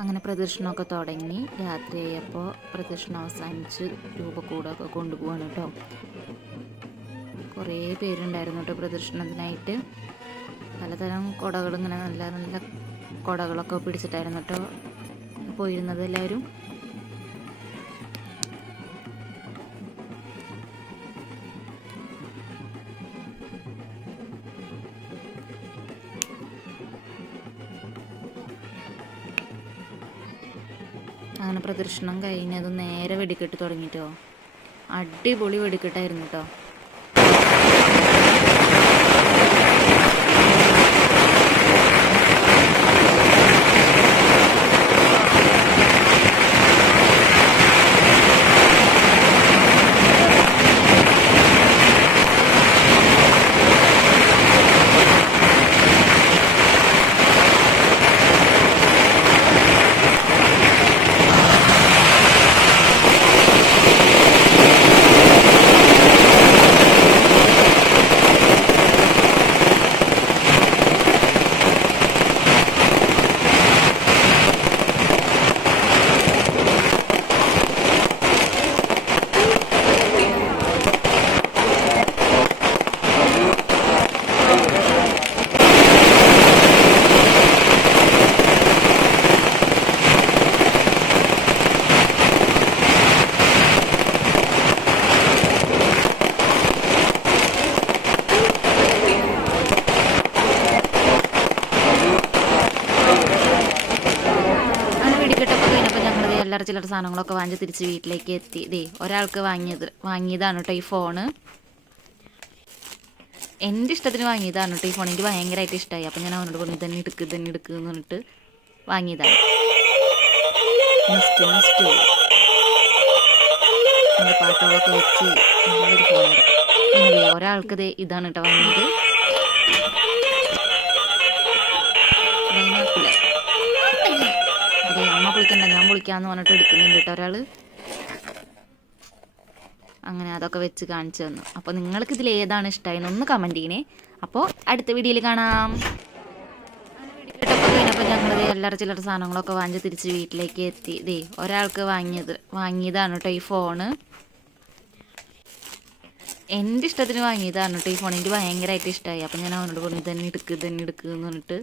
അങ്ങനെ പ്രദർശനമൊക്കെ തുടങ്ങി. രാത്രിയായപ്പോൾ പ്രദർശനം അവസാനിച്ച് രൂപക്കൂടൊക്കെ കൊണ്ടുപോവാണ് കേട്ടോ. കുറേ പേരുണ്ടായിരുന്നു കേട്ടോ പ്രദർശനത്തിനായിട്ട്. പലതരം കുടകൾ, ഇങ്ങനെ നല്ല നല്ല കുടകളൊക്കെ പിടിച്ചിട്ടായിരുന്നു കേട്ടോ പോയിരുന്നത് എല്ലാവരും. അങ്ങനെ പ്രദർശനം കഴിഞ്ഞത് നേരെ വെടിക്കെട്ട് തുടങ്ങിയിട്ടോ. അടിപൊളി വെടിക്കെട്ടായിരുന്നു കേട്ടോ. ചില്ലറ ചില്ലറ സാധനങ്ങളൊക്കെ വാങ്ങി തിരിച്ച് വീട്ടിലേക്ക് എത്തി. ഇതേ ഒരാൾക്ക് വാങ്ങിയതാണ് കേട്ടോ ഈ ഫോണ്. എൻ്റെ ഇഷ്ടത്തിന് വാങ്ങിയതാണ് കേട്ടോ ഈ ഫോൺ. എനിക്ക് ഭയങ്കരമായിട്ട് ഇഷ്ടമായി. അപ്പം ഞാൻ അവനോട് പറഞ്ഞു ഇതന്നെ എടുക്ക് എന്ന് പറഞ്ഞിട്ട് വാങ്ങിയതാണ്. എൻ്റെ പാട്ടുകളൊക്കെ വെച്ച് നല്ലൊരു ഫോണാണ്. പിന്നെ ഒരാൾക്ക് ഇതാണ് കേട്ടോ വാങ്ങിയത്. അമ്മ പൊളിക്കണ്ട, ഞാൻ പൊളിക്കാന്ന് പറഞ്ഞിട്ട് എടുക്കുന്നുണ്ട് കേട്ടോ ഒരാൾ. അങ്ങനെ അതൊക്കെ വെച്ച് കാണിച്ചു തന്നു. അപ്പോൾ നിങ്ങൾക്ക് ഇതിൽ ഏതാണ് ഇഷ്ടമായെന്ന് ഒന്ന് കമൻറ്റ് ചെയ്യണേ. അപ്പോൾ അടുത്ത വീഡിയോയിൽ കാണാം. അപ്പോൾ ഞങ്ങൾ ചില്ലറ ചില്ലറ സാധനങ്ങളൊക്കെ വാങ്ങി തിരിച്ച് വീട്ടിലേക്ക് എത്തി. ഇതേ ഒരാൾക്ക് വാങ്ങിയതാണ് കേട്ടോ ഈ ഫോണ്. എൻ്റെ ഇഷ്ടത്തിന് വാങ്ങിയതാണ് കേട്ടോ ഈ ഫോൺ. എനിക്ക് ഭയങ്കരമായിട്ട് ഇഷ്ടമായി. അപ്പം ഞാൻ അവനോട് പറഞ്ഞു ഇതന്നെ എടുക്ക് എന്ന് പറഞ്ഞിട്ട്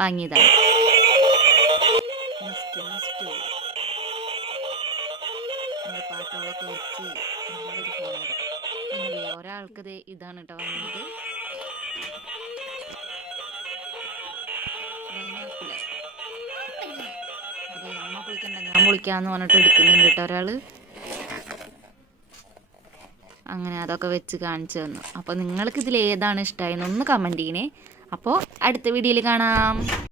വാങ്ങിയതാണ്. പാട്ടുകളൊക്കെ വെച്ച് നല്ലൊരു ഫോണാണ്. പിന്നെ ഒരാൾക്ക് ഇതാണ് കേട്ടോ വാങ്ങിയത്. അമ്മ പൊളിക്കണ്ട, ഞാൻ പൊളിക്കാന്ന് പറഞ്ഞിട്ട് എടുക്കുന്നുണ്ട് കേട്ടോ ഒരാൾ. അങ്ങനെ അതൊക്കെ വെച്ച് കാണിച്ചു തന്നു. അപ്പോൾ നിങ്ങൾക്ക് ഇതിൽ ഏതാണ് ഇഷ്ടമായെന്ന് ഒന്ന് കമൻറ്റ് ചെയ്യണേ. അപ്പോൾ അടുത്ത വീഡിയോയിൽ കാണാം.